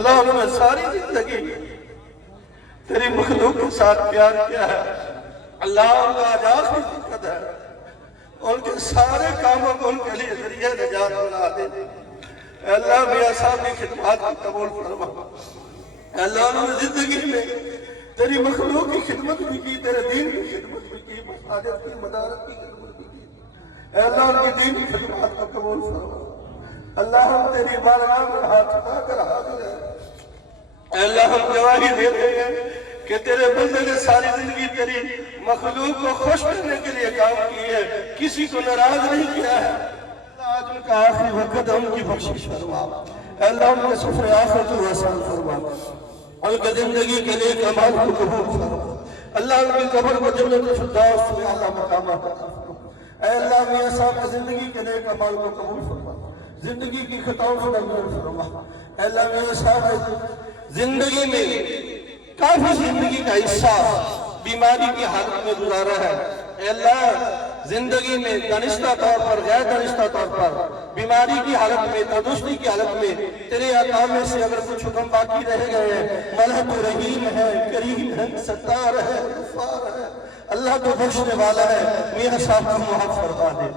اللہ انہوں نے ساری زندگی تیری مخلوق کے ساتھ پیار کیا ہے. اللہ ان کا اجاز بھی دقت ہے, ان کے سارے کاموں کو ان کے لیے ذریعہ نجات بنا دے. اے اللہ میاں صاحب کی خدمات کو قبول فرما. اے اللہ انہوں نے زندگی میں تیری مخلوق کی خدمت بھی کی, تیرے دین کی خدمت بھی کی, مساجد کی مدارت کی خدمت بھی کی. اے اللہ ان کی دین کی خدمات کو قبول فرما. اللہ ہم تیری بارگاہ میں ہاتھ اٹھا کر حاضر ہیں. اے اللہ ہم گواہی دے رہے ہیں کہ تیرے بندے نے ساری زندگی تیری مخلوق کو خوش کرنے کے لیے کام کی ہے, کسی کو ناراض نہیں کیا ہے. آج ان کا آخری وقت ان کی بخشش فرما. اے اللہ ان کے سفر آخرت کو آسان فرما, ان کے زندگی کے لیے کمال کو قبول فرما. اللہ ان کی قبر کو جنت الفردوس میں اعلیٰ مقامات عطا فرما. اے اللہ میاں صاحب کی زندگی کے لیے کمال کو قبول فرما, زندگی کی خطاؤں سے درگزر فرما. اے اللہ میاں صاحب زندگی میں کافی زندگی کا حصہ بیماری کی حالت میں گزارا ہے. اے اللہ زندگی میں دانستہ طور پر, غیر دانستہ طور پر, بیماری کی حالت میں, تندرستی کی حالت میں تیرے عطا میں سے اگر کچھ حکم باقی رہ گئے ہیں, مولا تو رحیم ہے, کریم ہے, ستار ہے, غفار ہے, اللہ تو بخشنے والا ہے. میاں صاحب کو معاف فرما دے.